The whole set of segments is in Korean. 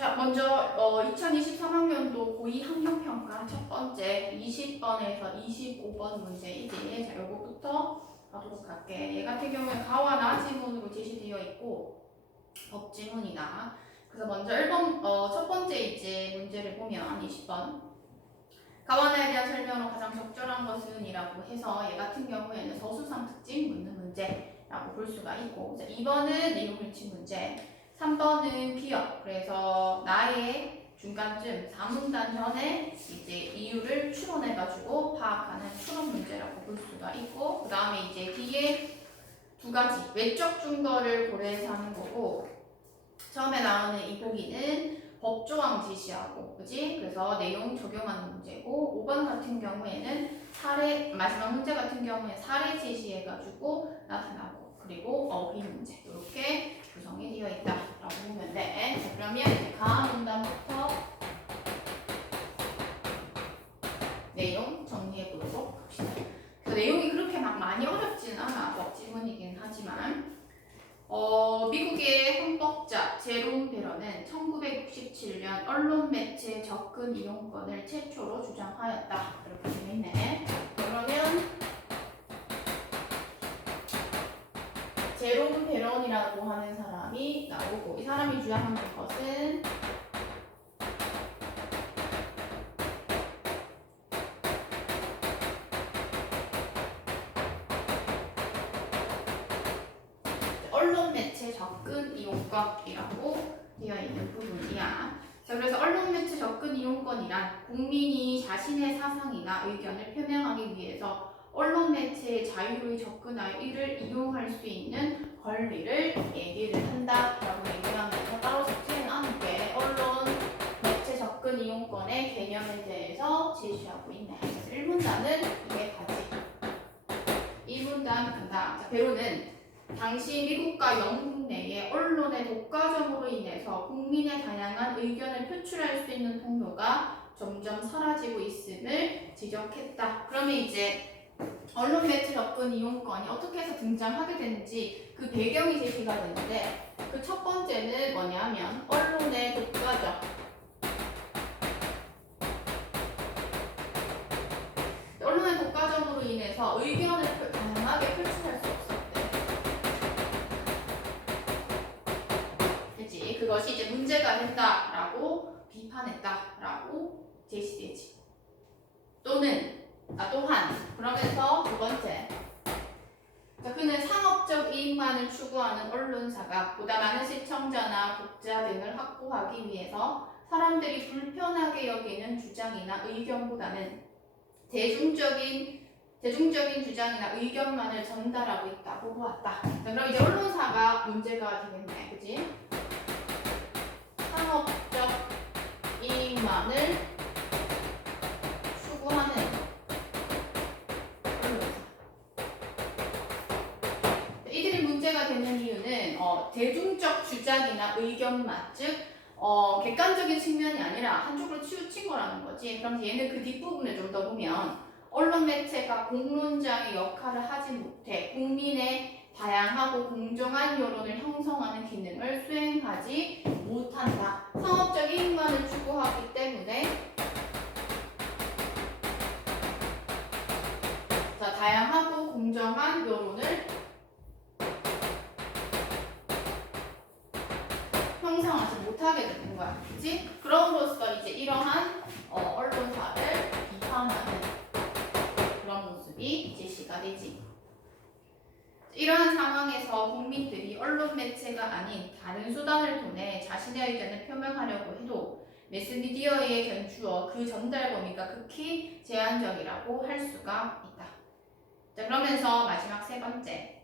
자, 먼저 2023학년도 고2 환경평가 첫 번째 20번에서 25번 문제이지. 자, 요거부터 가도록 할게. 얘 같은 경우에 가와나 지문으로 제시되어 있고 법지문이다. 그래서 먼저 1번 첫 번째 이제 문제를 보면 20번 가와나에 대한 설명으로 가장 적절한 것은 이라고 해서 얘 같은 경우에는 서술상 특징 묻는 문제라고 볼 수가 있고, 자, 2번은 내용일치 문제, 3번은 비역, 그래서 나의 중간쯤 4문단 전에 이제 이유를 추론해가지고 파악하는 추론 문제라고 볼 수가 있고, 그 다음에 이제 뒤에 두 가지 외적 증거를 고려해서 하는 거고, 처음에 나오는 이 보기는 법조항 제시하고, 그지? 그래서 내용 적용하는 문제고, 5번 같은 경우에는 사례, 마지막 문제 같은 경우에 사례 제시해가지고 나타나고, 그리고 어휘 문제 이렇게 구성이 되어 있다라고 보면 돼. 자, 그러면 이제 가 문단부터 내용 정리해 보도록 합시다. 그 내용이 그렇게 막 많이 어렵진 않아. 법지문이긴 하지만. 미국의 헌법자 제롬 베런은 1967년 언론 매체 접근 이용권을 최초로 주장하였다. 이렇게 되어 있네. 그러면 제롬 베런이라고 하는 사람이 나오고, 이 사람이 주장하는 것은 언론 매체 접근 이용권이라고 되어 있는 부분이야. 자, 그래서 언론 매체 접근 이용권이란 국민이 자신의 사상이나 의견을 표명하기 위해서 언론 매체의 자유로이 접근하여 이를 이용할 수 있는 권리를 얘기를 한다라고 얘기하면서 따로 적지는 않게 언론 매체 접근 이용권의 개념에 대해서 제시하고 있네. 그래서 1문단은 이게 다지. 2문단 간다. 자, 베로는 당시 미국과 영국 내의 언론의 독과점으로 인해서 국민의 다양한 의견을 표출할 수 있는 통로가 점점 사라지고 있음을 지적했다. 그러면 이제 언론 매체 접근 이용권이 어떻게 해서 등장하게 되는지 그 배경이 제시가 되는데, 그 첫 번째는 뭐냐면 언론의 독과점. 언론의 독과점으로 인해서 의견을 다양하게 표출할 수 없었대. 그치? 그것이 이제 문제가 된다라고 비판했다라고 제시되지. 또한 그러면서 두 번째, 자, 그는 상업적 이익만을 추구하는 언론사가 보다 많은 시청자나 독자 등을 확보하기 위해서 사람들이 불편하게 여기는 주장이나 의견보다는 대중적인 주장이나 의견만을 전달하고 있다고 보았다. 자, 그럼 이제 언론사가 문제가 되겠네, 그지? 상업적 이익만을 추구하는 언론사. 이들이 문제가 되는 이유는 대중적 주장이나 의견만, 즉 객관적인 측면이 아니라 한쪽으로 치우친 거라는 거지. 그럼 얘는 그 뒷부분을 좀 더 보면 언론 매체가 공론장의 역할을 하지 못해 국민의 다양하고 공정한 여론을 형성하는 기능을 수행하지 못한다. 상업적 이익만을 추구하기 때문에 자, 다양하고 공정한 여론을 형성하지 못하게 되는 거야. 그치? 그럼으로써 이제 이러한 언론사를 비판하는 그런 모습이 제시가 되지. 이러한 상황에서 국민들이 언론 매체가 아닌 다른 수단을 통해 자신의 의견을 표명하려고 해도 매스미디어에 견주어 그 전달 범위가 극히 제한적이라고 할 수가 있다. 자, 그러면서 마지막 세 번째,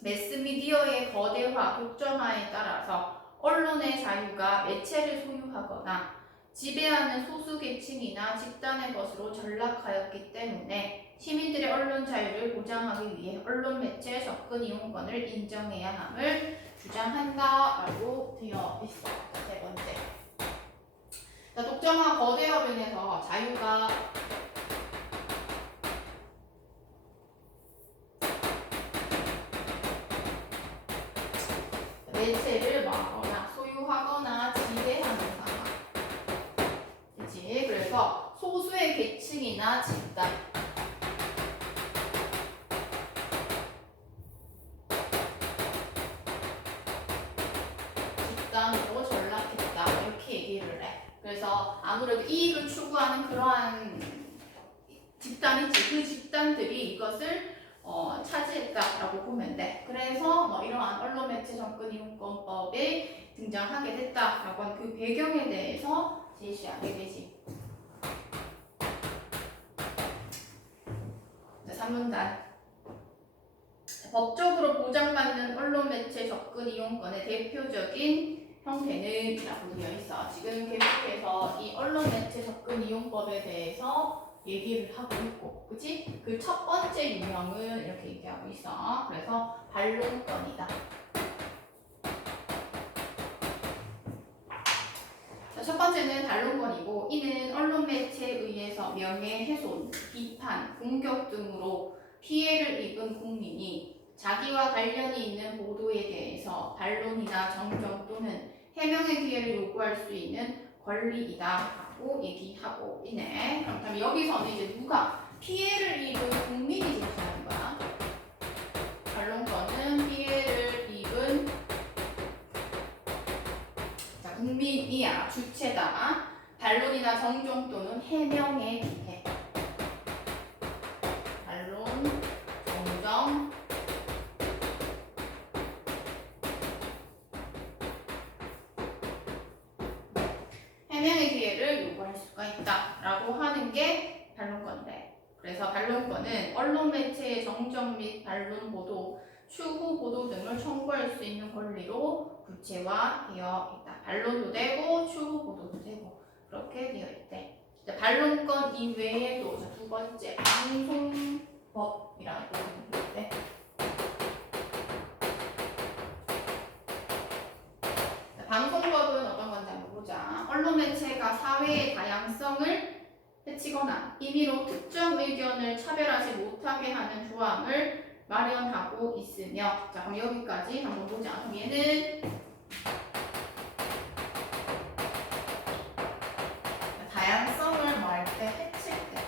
매스미디어의 거대화, 독점화에 따라서 언론의 자유가 매체를 소유하거나 지배하는 소수계층이나 집단의 것으로 전락하였기 때문에 시민들의 언론 자유를 보장하기 위해 언론 매체 접근 이용권을 인정해야 함을 주장한다라고 되어 있어. 세 번째. 자, 독점화 거대화로 인해서 자유가 매체를 막거나 소유하거나 지배하는 집단. 집단으로 전락했다. 이렇게 얘기를 해. 그래서 아무래도 이익을 추구하는 그러한 집단이지. 그 집단들이 이것을 차지했다라고 보면 돼. 그래서 뭐 이러한 언론 매체 접근 이용권법에 등장하게 됐다라고 하는 그 배경에 대해서 제시하게 되지. 자, 3문단. 법적으로 보장받는 언론 매체 접근 이용권의 대표적인 형태는 라고 되어 있어. 지금 계속해서 이 언론 매체 접근 이용법에 대해서 얘기를 하고 있고, 그치? 그 첫 번째 유형은 이렇게 얘기하고 있어. 그래서 반론권이다. 자, 첫 번째는 반론권이고, 이는 언론 매체에 의해서 명예훼손, 비판, 공격 등으로 피해를 입은 국민이 자기와 관련이 있는 보도에 대해서 반론이나 정정 또는 해명의 기회를 요구할 수 있는 권리이다. 얘기하고 있네. 그럼 여기서는 이제 누가 피해를 입은 국민이 제시하는 거야. 반론권은 피해를 입은 국민이야. 주체다. 반론이나 정정 또는 해명의 기회. 반론, 정정, 해명의 기회를 요구할 수가 있다라고 하는 게 반론권이래. 그래서 반론권은 언론 매체의 정정 및 반론 보도, 추후 보도 등을 청구할 수 있는 권리로 구체화되어 있다. 반론도 되고 추후 보도도 되고 그렇게 되어 있대. 반론권 이외에도 두 번째 방송법이라고 있는데. 방송법은 어떤 건지 한번 보자. 언론 매체가 사회의 다양성을 해치거나 임의로 특정 의견을 차별하지 못하게 하는 조항을 마련하고 있으며, 자 그럼 여기까지 한번 보자. 그럼 얘는 다양성을 말할 때 해칠 때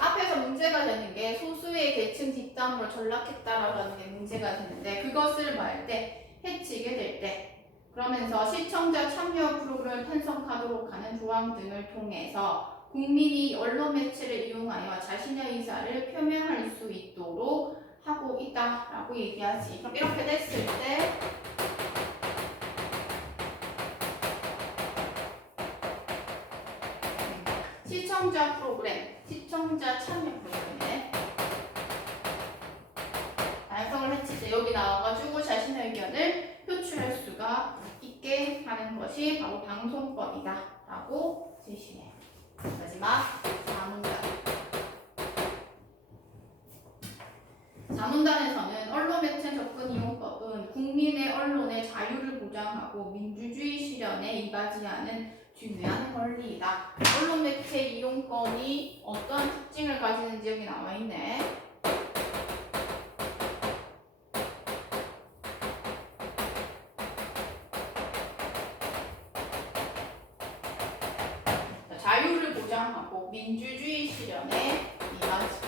앞에서 문제가 되는 게 소수의 계층 집단으로 전락했다라고 하는 게 문제가 되는데, 그것을 말할 때 해치게 될 때, 그러면서 시청자 참여 프로그램을 편성하도록 하는 조항 등을 통해서 국민이 언론 매체를 이용하여 자신의 의사를 표명할 수 있도록 하고 있다라고 얘기하지. 그럼 이렇게 됐을 때 시청자 프로그램, 시청자 참여 프로그램에 다양성을 해칠 때 여기 나와가지고 자신의 의견을 표출할 수가 있게 하는 것이 바로 방송법이다 라고 제시해. 마지막 4문단. 4문단에서는 언론 매체 접근 이용법은 국민의 언론의 자유를 보장하고 민주주의 실현에 이바지하는 중요한 권리이다. 언론 매체 이용권이 어떤 특징을 가지는지 여기 나와 있네. 자유를 보장하고 민주주의 실현에 이바지.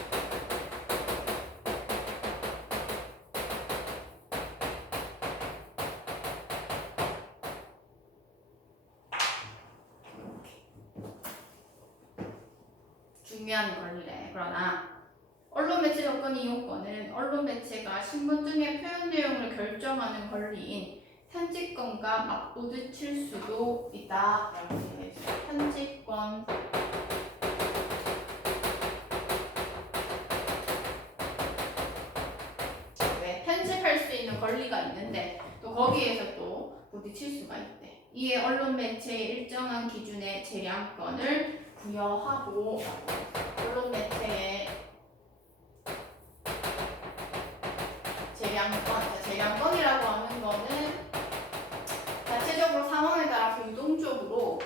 중요한 권리래. 그러나 언론 매체 접근 이용권은 언론 매체가 신문 등의 표현 내용을 결정하는 권리인 편집권과 맞부딪힐 수도 있다. 라고 되어 있어요. 편집권. 왜? 편집할 수 있는 권리가 있는데 또 거기에서 또 부딪힐 수가 있대. 이에 언론 매체의 일정한 기준의 재량권을 부여하고, 언론 매체의 재량권이라고 하는 거는 자체적으로 상황에 따라서 유동적으로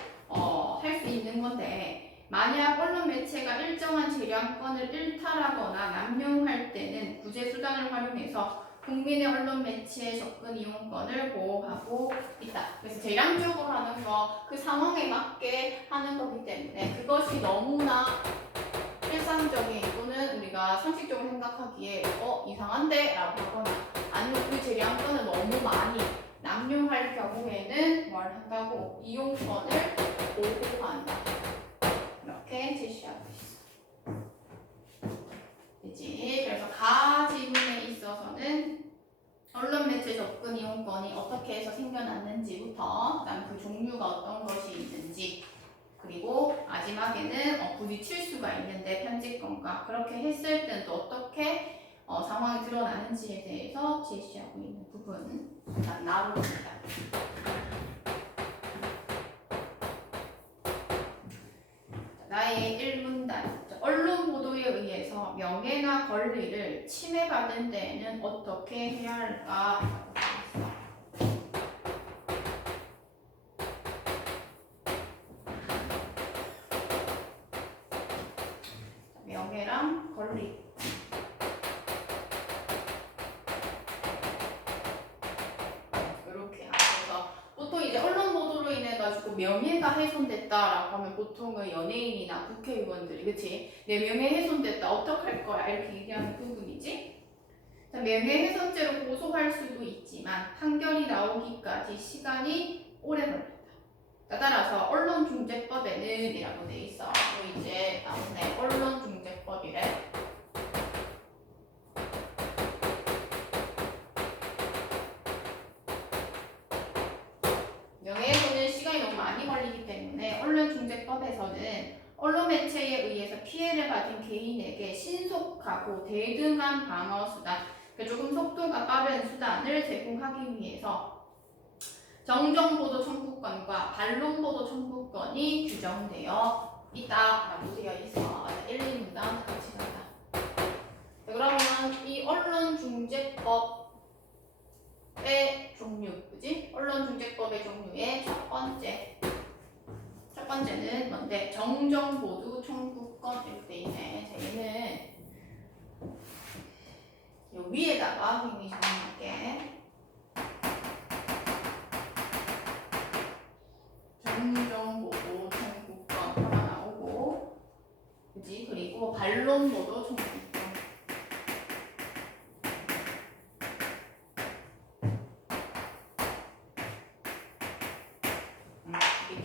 할 수 있는 건데, 만약 언론 매체가 일정한 재량권을 일탈하거나 남용할 때는 구제 수단을 활용해서 국민의 언론 매체의 접근 이용권을 보호하고 있다. 그래서 재량적으로 하는 거, 그 상황에 맞게 하는 거기 때문에 그것이 너무나 일상적인 또는 우리가 상식적으로 생각하기에 이상한데? 라고 하거나 아니면 그 재량권을 너무 많이 남용할 경우에는 뭘 한다고? 이용권을 보호한다. 이렇게 제시하고 있어. 그치? 그래서 가 지문에 있어서는 언론 매체 접근 이용권이 어떻게 해서 생겨났는지부터 그다음 그 종류가 어떤 것이 있는지 그리고 마지막에는 부딪힐 수가 있는데 편집권과 그렇게 했을 때는 또 어떻게 상황이 드러나는지에 대해서 제시하고 있는 부분 일단 나눠봅니다. 나의 1문단 언론 보도에 의해서 명예나 권리를 침해받은 데에는 어떻게 해야 할까? 명예랑 권리 이렇게 하셔서 보통 이제 언론 보도로 인해 가지고 명예가 훼손됐다라고 하면 보통은 연예인이나 국회의원들이 그치? 내 명예 훼손됐다 어떡할 거야 이렇게 얘기하는 부분이지. 자, 명예훼손죄로 고소할 수도 있지만 판결이 나오기까지 시간이 오래 걸린다. 따라서 언론중재법에는 이라고 돼 있어. 이제 나오네. 언론중재법이래. 명예훼손은 시간이 너무 많이 걸리기 때문에 언론중재법에서는 언론 매체에 의해서 피해를 받은 개인에게 신속하고 대등한 방어 수단, 조금 속도가 빠른 수단을 제공하기 위해서 정정보도 청구권과 반론보도 청구권이 규정되어 있다라고 되어 있어. 1, 2문단 같이 간다. 그러면 이 언론중재법의 종류, 그지? 언론중재법의 종류의 첫 번째는 뭔데? 정정보도 청구권 이렇게 돼 있네. 얘는 요 위에다가 선생님이 정리할게. 정정보도 청구권 하나 나오고, 그지? 그리고 반론보도 청구권.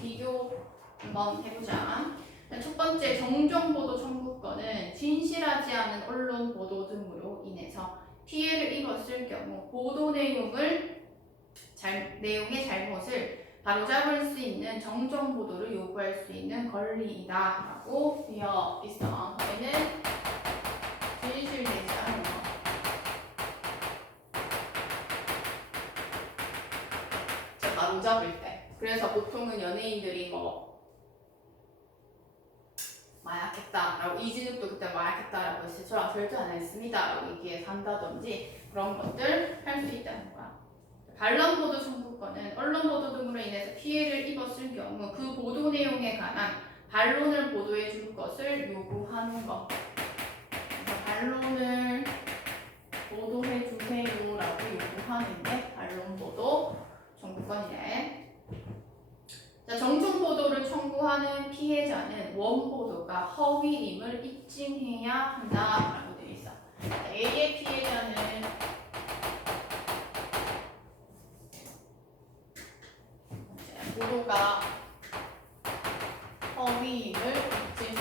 비교 한번 해보자. 첫 번째 정정보도 청구권은 진실하지 않은 언론 보도 등으로 인해서 피해를 입었을 경우 보도 내용의 잘못을 바로잡을 수 있는 정정보도를 요구할 수 있는 권리이다 라고 되어 있어. 얘는 진실되지 않은 것. 바로잡을 때. 그래서 보통은 연예인들이 마약했다라고 이진욱도 그때 마약했다라고 했을 때 저 절대 안 했습니다라고 얘기해서 한다든지 그런 것들 할 수 있다는 거야. 반론보도 청구권은 언론보도 등으로 인해서 피해를 입었을 경우 그 보도 내용에 관한 반론을 보도해 줄 것을 요구하는 것. 그래서 반론을 보도해 주세요라고 요구하는 게 반론보도 청구권이래. 자, 정정보도를 청구하는 피해자는 원보도가 허위임을 입증해야 한다라고 되어 있어. 자, A의 피해자는 보도가 허위임을 입증.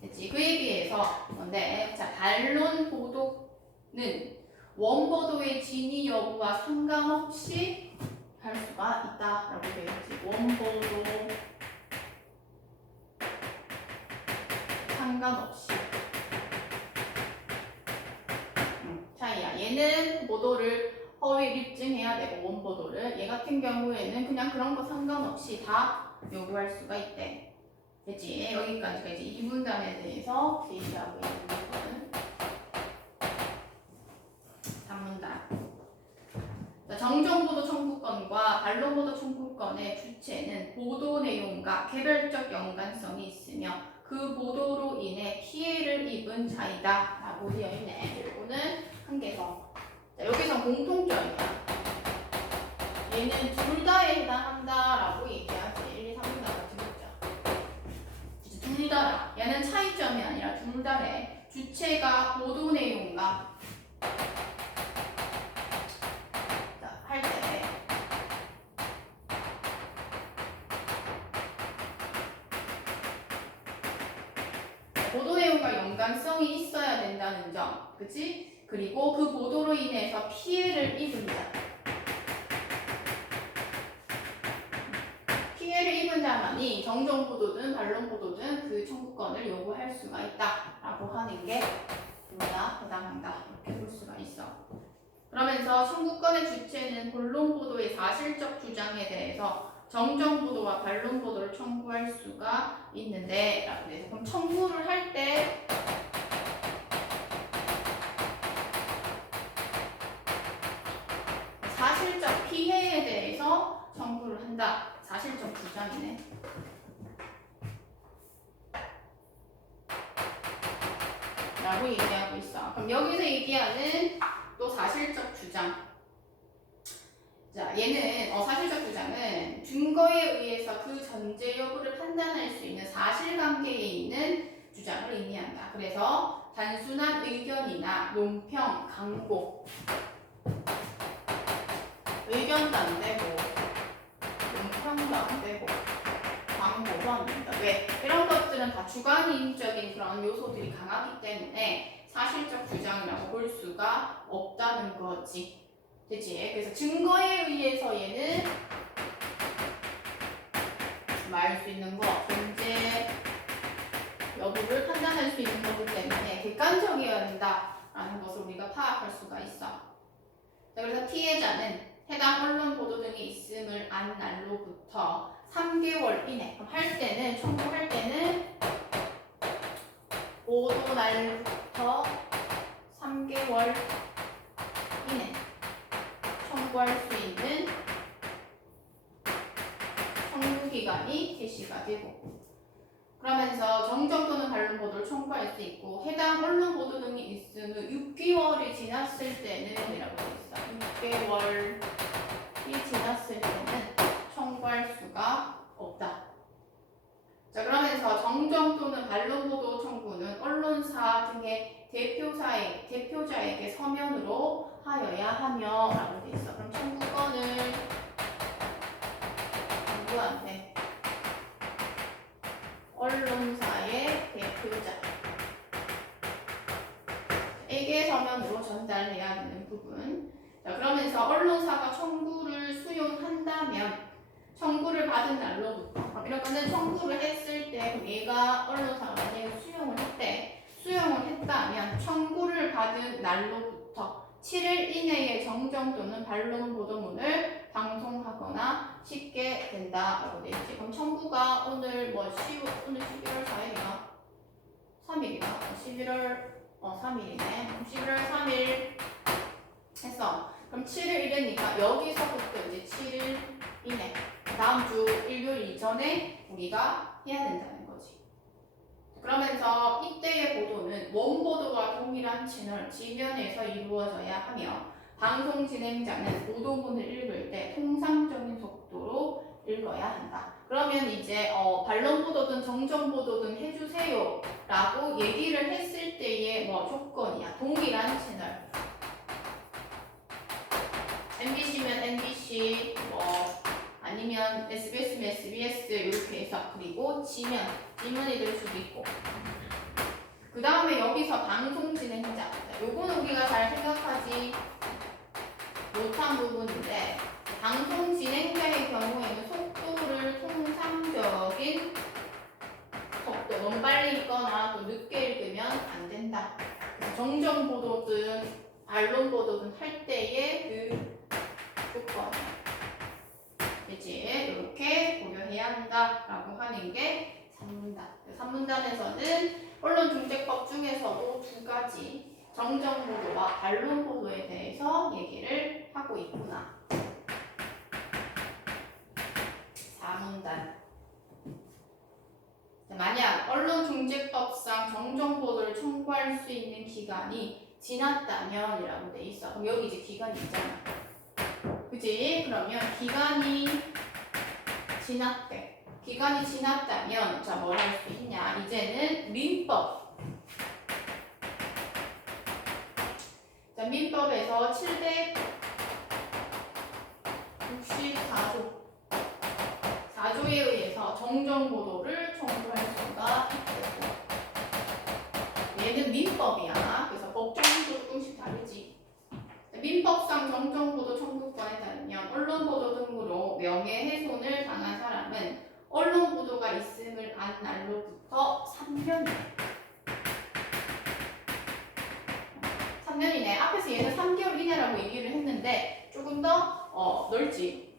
됐지? 그에 비해서 뭔데? 자, 반론 보도는 원보도의 진위 여부와 상관없이 할 수가 있다라고 되어 있지. 원보도 상관없이. 차이야. 얘는 보도를 허위를 입증해야 되고 원보도를 얘 같은 경우에는 그냥 그런 거 상관없이 다 요구할 수가 있대. 됐지? 여기까지가 이제 이 문단에 대해서 제시하고 있는 부분. 3문단. 정정보도 청구권과 반론보도 청구권의 주체는 보도 내용과 개별적 연관성이 있으며 그 보도로 인해 피해를 입은 자이다 라고 되어 있네. 이거는 한 개 더. 자, 여기서 공통점이야. 얘는 둘 다에 해당한다 라고 얘기하지. 1, 2, 3분 나같이 묻자. 둘 다라. 얘는 차이점이 아니라 둘 다래. 주체가 보도 내용과 할 때 보도 내용과 연관성이 있어야 된다는 점, 그치? 그리고 그 보도로 인해서 피해를 입은 자, 피해를 입은 자만이 정정 보도든 반론 보도든 그 청구권을 요구할 수가 있다라고 하는 게 뭐야? 해당한다. 이렇게 볼 수가 있어. 그러면서 청구권의 주체는 본론 보도의 사실적 주장에 대해서 정정 보도와 반론 보도를 청구할 수가 있는데 라고 돼서 그럼 청구를 할 때 사실적 피해에 대해서 청구를 한다. 사실적 주장이네. 라고 얘기하고 있어. 그럼 여기서 얘기하는 또 사실적 주장. 자, 얘는 사실적 주장은 증거에 의해서 그 전제 여부를 판단할 수 있는 사실관계에 있는 주장을 의미한다. 그래서 단순한 의견이나 논평, 강고, 의견도 안 되고 논평도 안 되고 광고도 안 된다. 왜? 이런 것들은 다 주관이인적인 그런 요소들이 강하기 때문에 사실적 주장이라고 볼 수가 없다는 거지. 되지? 그래서 증거에 의해서 얘는 말할 수 있는 거, 존재 여부를 판단할 수 있는 거기 때문에 객관적이어야 된다라는 것을 우리가 파악할 수가 있어. 자, 그래서 피해자는 해당 언론 보도 등이 있음을 안 날로부터 3개월 이내, 그럼 할 때는 청구할 때는 보도 날부터 3개월 이내 청구할 수 있는 청구 기간이 개시가 되고, 그러면서 정정 또는 반론 보도를 청구할 수 있고 해당 언론 보도 등이 있음을 6개월이 지났을 때는 이라고 되어 있어. 6개월이 지났을 때는 청구할 수가 없다. 자, 그러면서 정정 또는 반론 보도 청구는 언론사 등의 대표자에게 서면으로 하여야 하며 라고 되어 있어. 그럼 청구권을 누구한테? 언론사의 대표자에게 서면으로 전달해야 되는 부분. 자, 그러면서 언론사가 청구를 수용한다면 청구를 받은 날로부터, 이러면은 청구를 했을 때 얘가 언론사가 만약에 수용을 했다면 청구를 받은 날로부터 7일 이내에 정정 또는 반론 보도문을 방송하거나 싣게 된다라고 되어 있지. 그럼 청구가 오늘 오늘 11월 4일인가? 3일인가? 3일이네. 11월 3일 했어. 그럼 7일 이래니까 여기서부터 이제 7일 이내, 다음 주 일요일 이전에 우리가 해야 된다는 거지. 그러면서 이때의 보도는 원보도와 동일한 채널 지면에서 이루어져야 하며 방송 진행자는 보도문을 읽을 때 통상적인 속도로 읽어야 한다. 그러면 이제 반론 보도든 정정 보도든 해주세요 라고 얘기를 했을 때의 조건이야. 동일한 채널. MBC면 MBC, 아니면 SBS면 SBS 이렇게 해서, 그리고 지면이 될 수도 있고. 그 다음에 여기서 방송 진행자. 요거는 우리가 잘 생각하지 못한 부분인데, 방송 진행자의 경우에는 속도를 통상적인 속도, 너무 빨리 읽거나 또 늦게 읽으면 안 된다. 정정 보도든 반론 보도든 할 때의 그 조건. 그치? 이렇게 고려해야 한다라고 하는 게 3문단. 3문단에서는 언론중재법 중에서도 두 가지 정정 보도와 반론 보도에 대해서 얘기를 하고 있구나. 4문단. 만약 언론중재법상 정정 보도를 청구할 수 있는 기간이 지났다면이라고 돼 있어. 그럼 여기 이제 기간이 있잖아. 그치? 그러면 기간이 지났대. 기간이 지났다면 자 뭘 할 수 있냐? 이제는 민법. 자 민법에서 764조 4조에 의해서 정정보도를 청구할 수가 있고 얘는 민법이야. 그래서 법정도 조금씩 다르지. 민법상 정정보도 청구권에 따르면 언론보도 등으로 명예훼손을 당한 사람은 언론보도가 있음을 안 날로부터 3년 3년 이내. 앞에서 얘는 3개월 이내라고 얘기를 했는데 조금 더 넓지.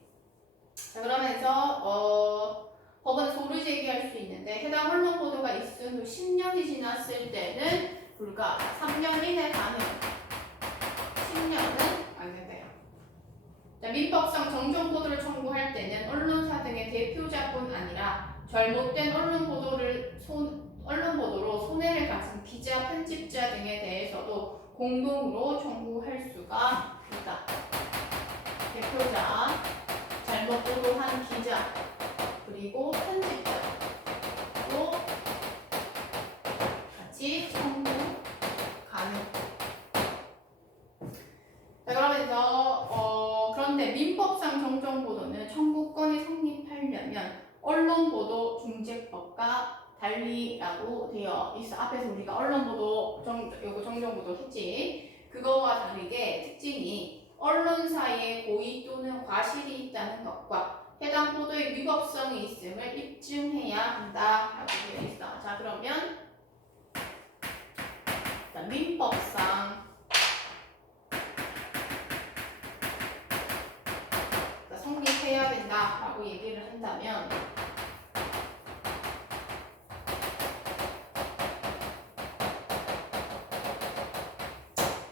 자 그러면서 법원 소를 제기할 수 있는데 해당 언론 보도가 있은 후 10년이 지났을 때는 불가. 3년 이내 가면 10년은 안 된대요. 자, 민법상 정정 보도를 청구할 때는 언론사 등의 대표자뿐 아니라 잘못된 언론 보도로 손해를 가진 기자, 편집자 등에 대해서도 공동으로 청구할 수가 있다. 대표자, 잘못 보도한 기자, 그리고 편집자로 같이 청구 가능. 자 그러면서 그런데 민법상 정정보도는 청구권이 성립하려면 언론보도중재법과 달리라고 되어 있어. 앞에서 우리가 언론보도 요거 정정보도 했지. 그거와 다르게 특징이 언론사에 고의 또는 과실이 있다는 것과 해당 보도의 위법성이 있음을 입증해야 한다라고 되어 있어. 자 그러면 민법상 성립해야 된다라고 얘기를 한다면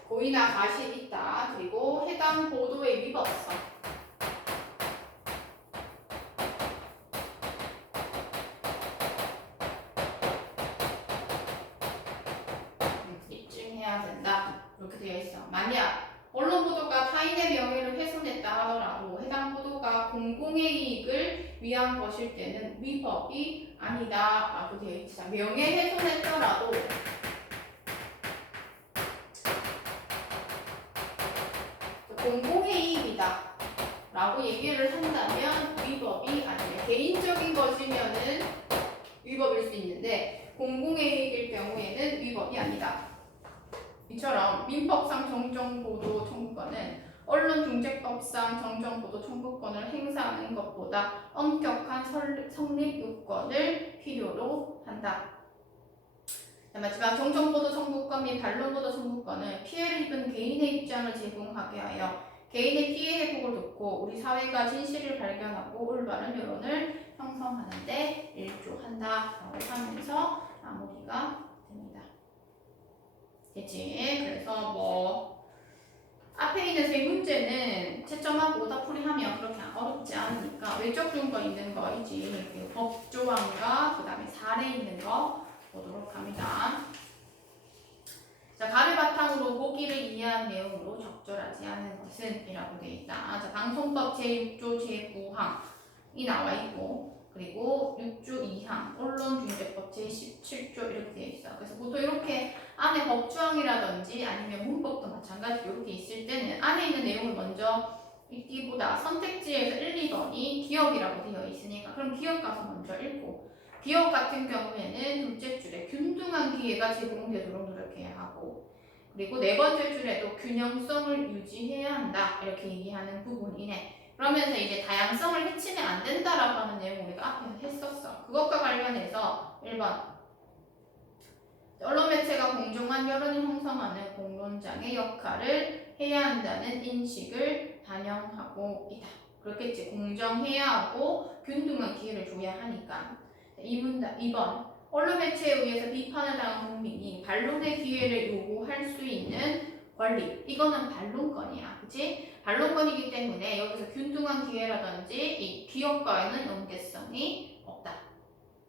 고의나 과실이 있다. 그리고 해당 보도의 위법성 입증해야 된다. 이렇게 되어 있어. 만약 언론 보도가 타인의 명예를 훼손했다 하더라도 해당 보도가 공공의 이익을 위한 것일 때는 위법이 아니다라고 되어 있지. 명예훼손했더라도 공공의 이익이다 라고 얘기를 한다면 위법이 아니에요. 개인적인 것이면은 위법일 수 있는데 공공의 이익일 경우에는 위법이 아니다. 이처럼 민법상 정정보도 청구권은 언론중재법상 정정보도 청구권을 행사하는 것보다 엄격한 성립 요건을 필요로 한다. 마지막 정정보도 청구권 및 반론보도 청구권은 피해를 입은 개인의 입장을 제공하게 하여 개인의 피해 회복을 돕고 우리 사회가 진실을 발견하고 올바른 여론을 형성하는 데 일조한다라고 하면서 마무리가 됩니다. 됐지? 그래서 뭐 앞에 있는 세 문제는 채점하고 오답풀이하면 그렇게 어렵지 않으니까 외적 증거 있는 거이지 법조항과 그 다음에 사례 있는 거 보도록 합니다. 자, 가를 바탕으로 보기를 이해한 내용으로 적절하지 않은 것은 이라고 되어 있다. 자, 방송법 제6조 제9항이 나와 있고 그리고 6조 2항 언론중재법 제17조 이렇게 되어 있어. 그래서 보통 이렇게 안에 법조항이라든지 아니면 문법도 마찬가지로 이렇게 있을 때는 안에 있는 내용을 먼저 읽기보다 선택지에서 1, 2번이 기억이라고 되어 있으니까 그럼 기억 가서 먼저 읽고 기억 같은 경우에는 둘째 줄에 균등한 기회가 제공되도록 노력해야 하고 그리고 네 번째 줄에도 균형성을 유지해야 한다 이렇게 얘기하는 부분이네. 그러면서 이제 다양성을 해치면 안 된다라고 하는 내용을 우리가 앞에서 했었어. 그것과 관련해서 1번 언론 매체가 공정한 여론을 형성하는 공론장의 역할을 해야 한다는 인식을 반영하고 있다. 그렇겠지. 공정해야 하고 균등한 기회를 줘야 하니까. 2번 언론 매체에 의해서 비판을 당한 국민이 반론의 기회를 요구할 수 있는 권리. 이거는 반론권이야. 그치? 반론권이기 때문에 여기서 균등한 기회라든지 이 기업과는 연계성이 없다.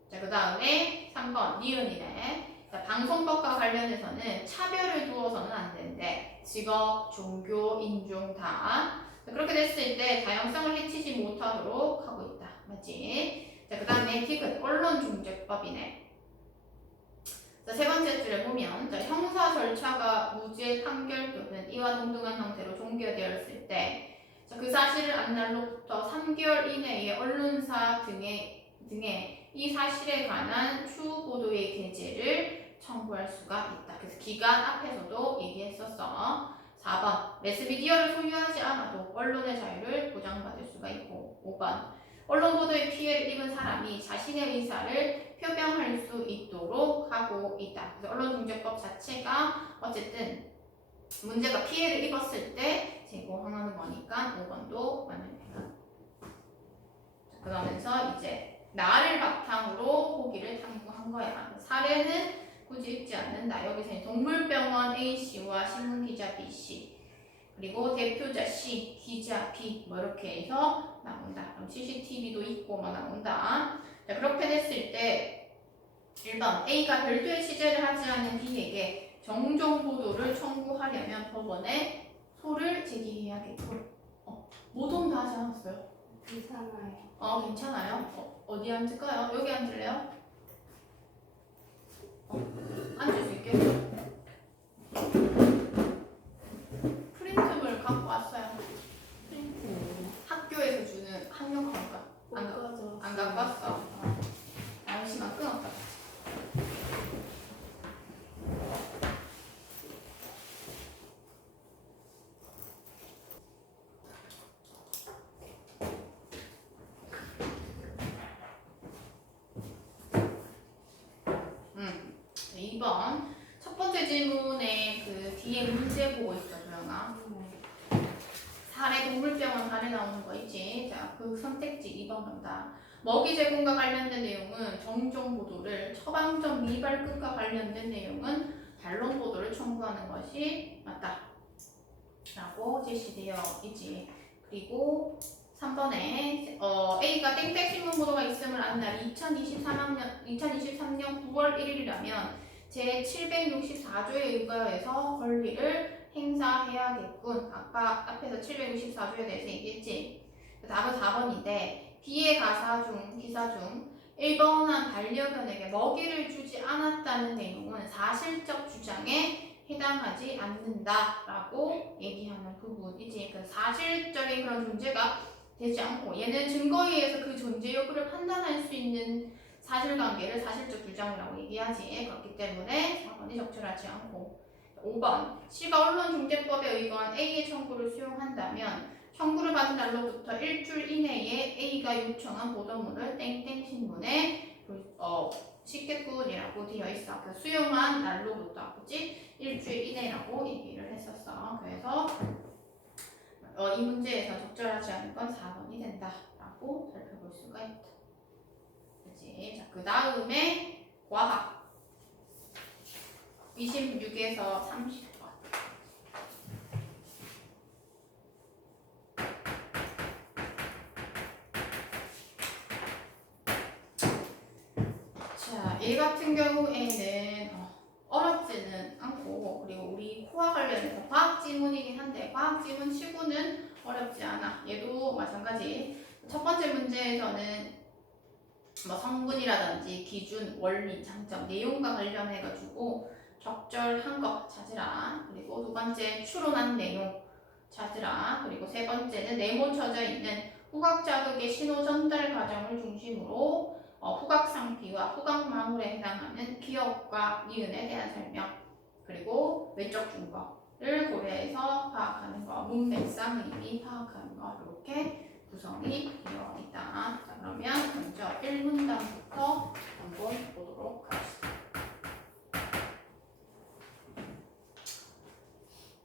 자, 그 다음에 3번 니은이네. 자, 방송법과 관련해서는 차별을 두어서는 안 되는데 직업, 종교, 인종 다 그렇게 됐을 때 다양성을 해치지 못하도록 하고 있다. 맞지? 자, 그 다음에 디귿 언론중재법이네. 자, 세 번째 줄에 보면 자, 형사 절차가 무죄 판결 또는 이와 동등한 형태로 종결되었을 때 자, 그 사실을 안 날로부터 3개월 이내에 언론사 등에 이 사실에 관한 추후 보도의 게재를 청구할 수가 있다. 그래서 기간 앞에서도 얘기했었어. 4번 매스미디어를 소유하지 않아도 언론의 자유를 보장받을 수가 있고 5번 언론 보도에 피해를 입은 사람이 자신의 의사를 표명할 수 있도록 하고 있다. 그래서 언론중재법 자체가 어쨌든 문제가 피해를 입었을 때 제공하는 거니까 5번도 맞는 거야. 그러면서 이제 나를 바탕으로 호기를 탐구한 거야. 사례는 굳이 읽지 않는다. 여기서 동물병원 A씨와 신문기자 B씨 그리고 대표자 C, 기자 B 뭐 이렇게 해서 나온다. 그럼 CCTV도 있고 뭐 나온다. 자, 그렇게 됐을 때 1번 A가 별도의 취재를 하지 않은 B에게 정정 보도를 청구하려면 법원에 소를 제기해야겠고 모동 다 하지 않았어요? 괜찮아요. 괜찮아요? 어디 앉을까요? 여기 앉을래요? 앉을 수 있겠어요? 프린트물 갖고 왔어요. 학교에서 주는 학력 평가 안 갖고 왔어. 시간 끊었다. 음. 2번 첫 번째 질문에 그 뒤에 문제 보고 있어, 조영아. 사례 동물병원 사례 나오는 거 있지? 자, 그 선택지 2번 간다. 먹이 제공과 관련된 내용은 정정 보도를, 처방전 미발급과 관련된 내용은 반론 보도를 청구하는 것이 맞다. 라고 제시되어 있지. 그리고 3번에 A가 땡땡 신문 보도가 있음을 안 날 2023년 9월 1일이라면 제764조에 의거해서 권리를 행사해야겠군. 아까 앞에서 764조에 대해서 얘기했지. 답은 4번인데 B의 기사 중 1번한 반려견에게 먹이를 주지 않았다는 내용은 사실적 주장에 해당하지 않는다라고 얘기하는 부분이지. 그 사실적인 그런 존재가 되지 않고 얘는 증거에 의해서 그 존재 여부를 판단할 수 있는 사실관계를 사실적 주장이라고 얘기하지. 그렇기 때문에 4번이 적절하지 않고 5번 C가 언론중재법에 의거한 A의 청구를 수용한다면 청구를 받은 날로부터 일주일 이내에 A가 요청한 보도물을 땡땡 신문에 식겠군이라고 되어 있어. 그 수용한 날로부터, 그치? 일주일 이내라고 얘기를 했었어. 그래서 이 문제에서 적절하지 않은 건 4번이 된다라고 살펴볼 수가 있다. 그치? 자, 그 다음에 과학 26에서 30번. 자, 얘 같은 경우에는 어렵지는 않고, 그리고 우리 코와 관련해서 과학 지문이긴 한데 과학 지문 치고는 어렵지 않아. 얘도 마찬가지. 첫 번째 문제에서는 뭐 성분이라든지 기준, 원리, 장점, 내용과 관련해가지고 적절한 것 찾으라. 그리고 두 번째 추론한 내용 찾으라. 그리고 세 번째는 네모쳐져 있는 후각 자극의 신호 전달 과정을 중심으로 후각 상피와 후각 마물에 해당하는 기억과 니은에 대한 설명, 그리고 외적 증거를 고려해서 파악하는 거, 문맥상 의미 파악하는 거, 이렇게 구성이 되어 있다. 자, 그러면 먼저 1문단부터 한번 보도록 하겠습니다.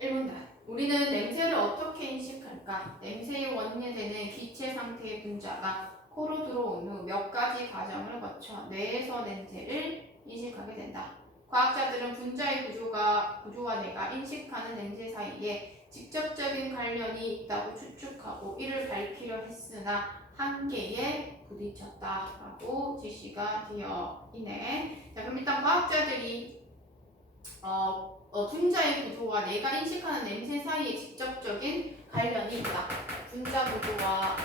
1문단. 우리는 냄새를 어떻게 인식할까? 냄새의 원인이 되는 기체 상태의 분자가 코로 들어온 후 몇 가지 과정을 거쳐 뇌에서 냄새를 인식하게 된다. 과학자들은 분자의 구조와 뇌가 인식하는 냄새 사이에 직접적인 관련이 있다고 추측하고 이를 밝히려 했으나 한계에 부딪혔다라고 제시가 되어 있네. 자, 그럼 일단 과학자들이 분자의 구조와 뇌가 인식하는 냄새 사이에 직접적인 관련이 있다. 분자 구조와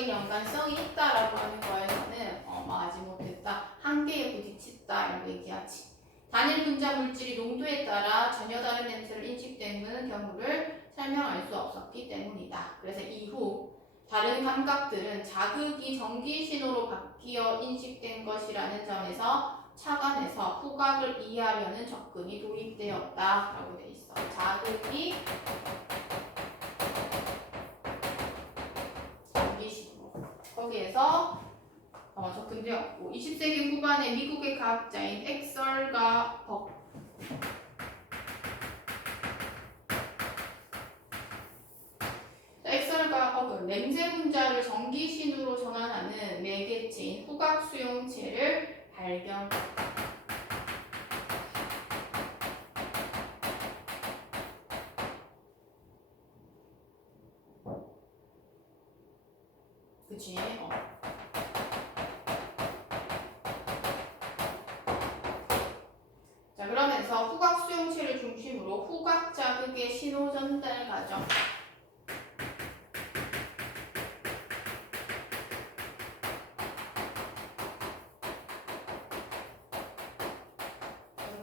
문자적인 연관성이 있다라고 하는 거에서는 마지 못했다, 한계에 부딪혔다 이렇게 얘기하지. 단일 분자 물질이 농도에 따라 전혀 다른 냄새를 인식되는 경우를 설명할 수 없었기 때문이다. 그래서 이후 다른 감각들은 자극이 전기 신호로 바뀌어 인식된 것이라는 점에서 착안해서 후각을 이해하려는 접근이 도입되었다라고 돼 있어. 자극이 전기 신호. 거기에서 접근되었고 20세기 후반에 미국의 과학자인 엑설과 벅 엑설과 벅은 냄새 분자를 전기 신호로 전환하는 매개체인 후각 수용체를 발견. 그치? 자, 그러면서 후각 수용체를 중심으로 후각 자극의 신호 전달 과정.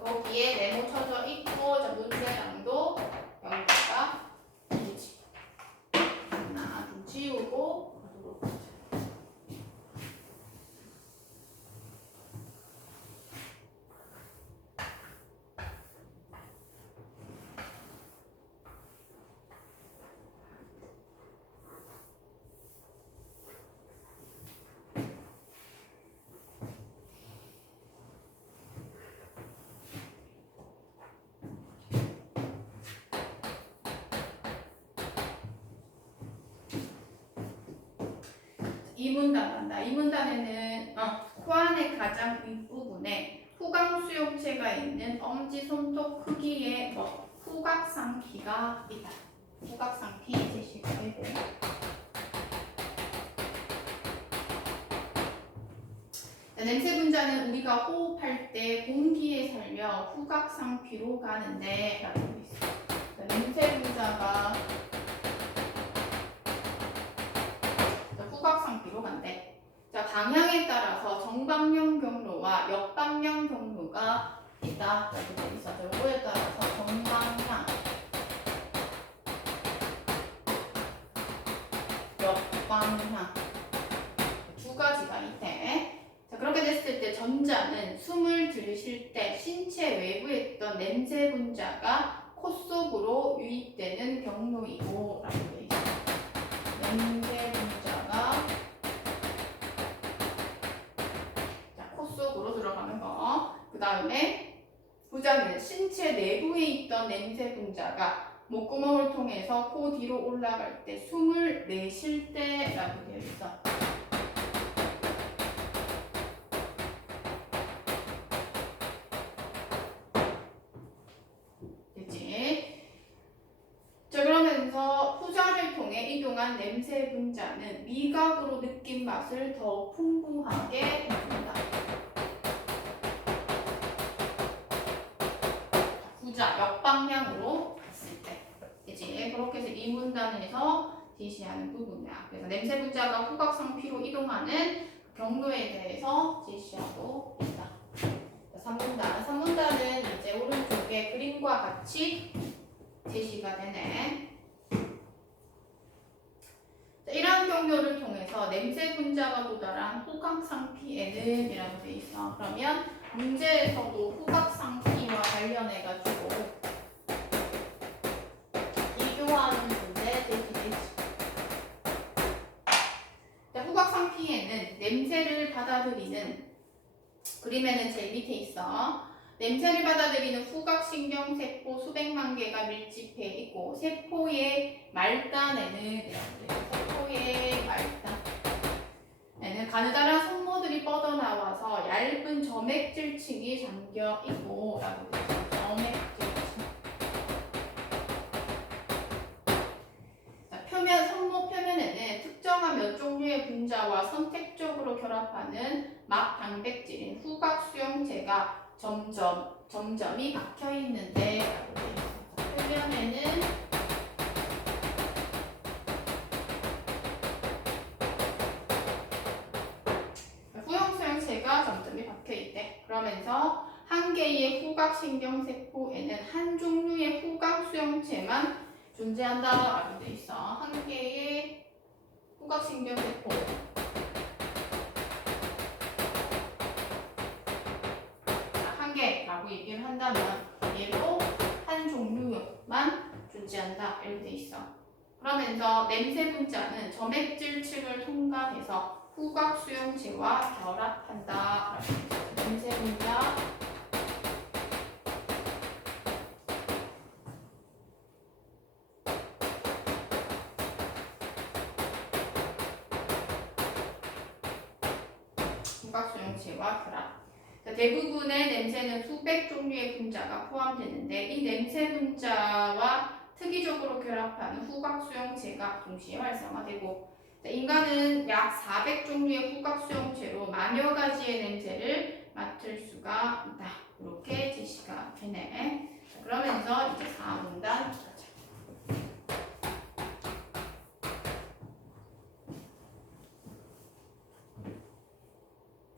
거기에 네모 쳐져 있고, 자, 문제량도 연구가 되지. 하나, 좀 지우고 가도록 하자. 이 문단 간다. 이 문단에는 코 안의 가장 윗부분에 후각 수용체가 있는 엄지 손톱 크기의 후각상피가 있다. 후각상피 제시가 되고, 냄새 분자는 우리가 호흡할 때 공기에 살며 후각상피로 가는데 라고 되어 있어. 냄새 분자가 후각상피로 간대. 자, 방향에 따라서 정방향 경로와 역방향 경로가 있다. 라고 되어 있어. 요거에 따라서 정방향, 역방향 두 가지가 있대. 자, 그렇게 됐을 때 전자는 숨을 들이쉴 때 신체 외부에 있던 냄새 분자가 코 속으로 유입되는 경로이고 라고 되어 있어. 냄새 분자가 코 속으로 들어가는 거. 그 다음에 부자는 신체 내부에 있던 냄새 분자가 목구멍을 통해서 코 뒤로 올라갈 때 숨을 내쉴 때라고 되어 있어. 됐지? 자, 그러면서 후자를 통해 이동한 냄새 분자는 미각으로 느낀 맛을 더 풍부하게 해준다. 후자, 역방향으로 갔을 때. 그치? 그렇게 해서 이 문단에서 제시하는 부분이야. 그래서 냄새 분자가 후각상피로 이동하는 경로에 대해서 제시하고 있다. 3문단. 3문단은 이제 오른쪽에 그림과 같이 제시가 되네. 자, 이러한 경로를 통해서 냄새 분자가 도달한 후각상피에는 이라고 되어 있어. 그러면 문제에서도 후각상피와 관련해가지고 비교하는 문제 제시되지. 후각상피에는 냄새를 받아들이는, 그림에는 제일 밑에 있어. 냄새를 받아들이는 후각신경세포 수백만 개가 밀집해 있고, 세포의 말단에는 가느다란 성모들이 뻗어나와서 얇은 점액질층이 잠겨 있고 라고 되어 있어. 점액질층. 자, 성모 표면에는 특정한 몇 종류의 분자와 선택적으로 결합하는 막 단백질인 후각 수용체가 점점이 박혀 있는데 라고 되어 있어. 표면에는 그러면서 한 개의 후각신경세포에는 한 종류의 후각수용체만 존재한다라고 돼 있어. 한 개의 후각신경세포. 한 개라고 얘기를 한다면 얘도 한 종류만 존재한다 이렇게 돼 있어. 그러면서 냄새 분자는 점액질 층을 통과해서 후각 수용체와 결합한다. 냄새 분자 후각 수용체와 결합. 대부분의 냄새는 수백 종류의 분자가 포함되는데 이 냄새 분자와 특이적으로 결합하는 후각 수용체가 동시에 활성화되고 인간은 약 400종류의 후각 수용체로 만여 가지의 냄새를 맡을 수가 있다. 이렇게 제시가 되네. 그러면서 이제 4문단 가자.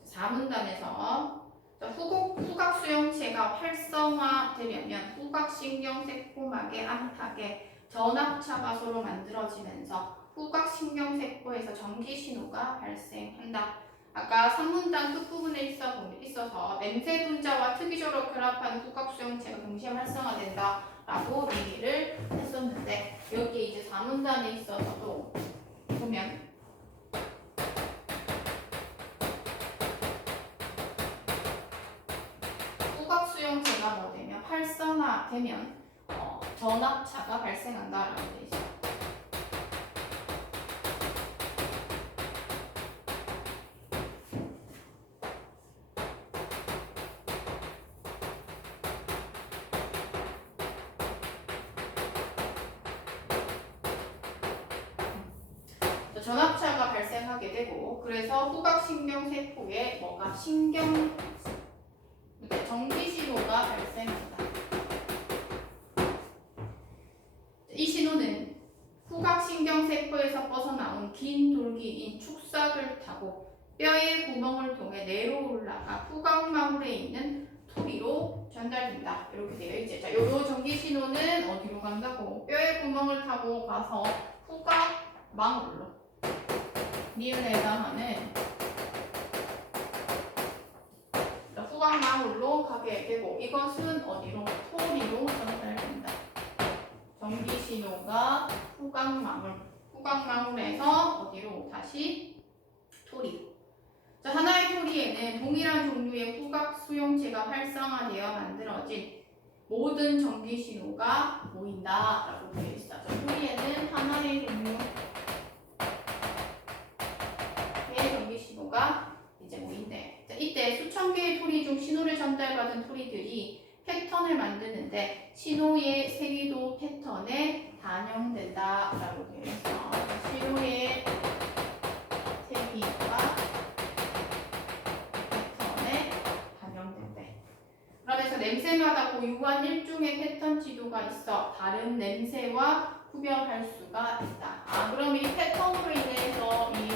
4문단에서 후각 수용체가 활성화되려면 후각신경세포막의 안팎에 전압차가 서로 만들어지면서 후각신경세포에서 전기신호가 발생한다. 아까 3문단 끝부분에 있어서 냄새 분자와 특이적으로 결합하는 후각수용체가 동시에 활성화된다 라고 얘기를 했었는데 여기 이제 4문단에 있어서도 보면 후각수용체가 뭐 되면 활성화되면 전압차가 발생한다라고 되어 있어요. 전압차가 발생하게 되고 그래서 후각신경세포에 뭐가 전기신호가 발생한다. 이 신호는 후각신경세포에서 뻗어나온 긴 돌기인 축삭을 타고 뼈의 구멍을 통해 내려 올라가 후각망울에 있는 토리로 전달된다. 이렇게 되어 있죠. 자, 요 전기신호는 어디로 간다고? 뼈의 구멍을 타고 가서 후각망울로 니은에 해당하는 후각망울로 가게 되고 이것은 어디로? 토리로 전달된다. 전기신호가 후각망울에서 어디로? 다시 토리. 자, 하나의 토리에는 동일한 종류의 후각 수용체가 활성화되어 만들어진 모든 전기신호가 모인다라고 되어 있어. 자, 토리에는 하나의 종류의 전기신호가 이제 모인대. 자, 이때 수천 개의 토리 중 신호를 전달받은 토리들이 패턴을 만드는데 신호의 세기도 패턴에 반영된다라고 되어 있어. 신호의 세기가 패턴에 반영된대. 그러면서 냄새마다 고유한 일종의 패턴 지도가 있어 다른 냄새와 구별할 수가 있다. 아, 그럼 이 패턴으로 인해서 이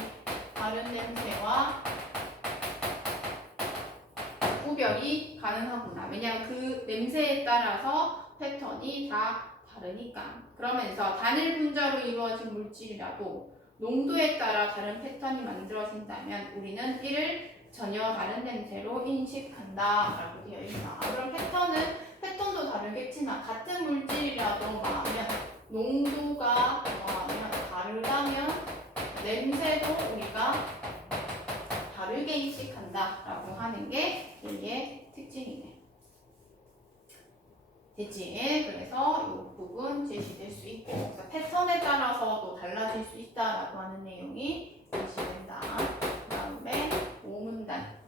다른 냄새와 구별이 가능하구나. 왜냐하면 그 냄새에 따라서 패턴이 다 다르니까. 그러면서 단일 분자로 이루어진 물질이라도 농도에 따라 다른 패턴이 만들어진다면 우리는 이를 전혀 다른 냄새로 인식한다 라고 되어 있나. 그럼 패턴도 다르겠지만 같은 물질이라도 뭐하면 농도가 뭐하면 다르다면 냄새도 우리가 다르게 인식한다 라고 하는 게 얘의 특징이네. 됐지? 그래서 이 부분 제시될 수 있고 패턴에 따라서도 달라질 수 있다라고 하는 내용이 제시된다. 그 다음에 5문단.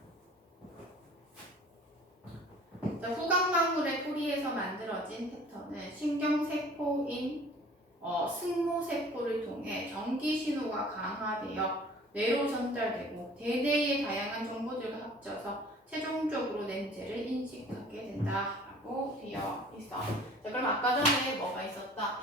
후각망울의 토리에서 만들어진 패턴은 신경세포인 승모세포를 통해 전기신호가 강화되어 뇌로 전달되고 대뇌의 다양한 정보들과 합쳐서 최종적으로 냄새를 인식하게 된다라고 되어 있어. 자, 그럼 아까 전에 뭐가 있었다?